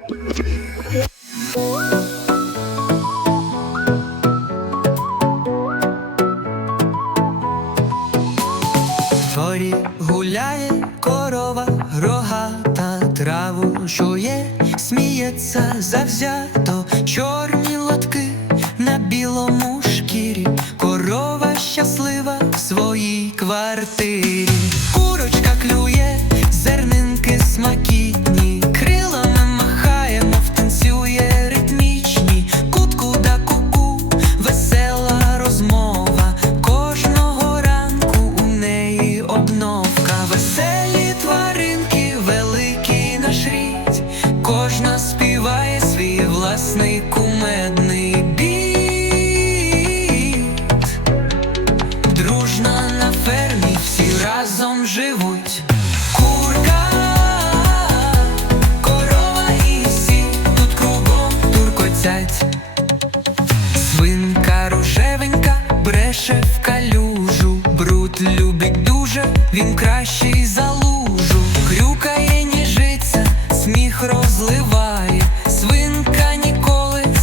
В гуляє корова, рогата траву. Жує, сміється завзято, чорні лотки на білому шкірі, корова щаслива в своїй квартирі, свій кумедний біт. Дружно на фермі всі разом живуть. Курка, корова і сі тут кругом туркотять. Свинка рожевенька бреше в калюжу, бруд любить дуже, він кращий за лужу. Крюкає ніжиться, сміх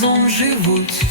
разом живуть.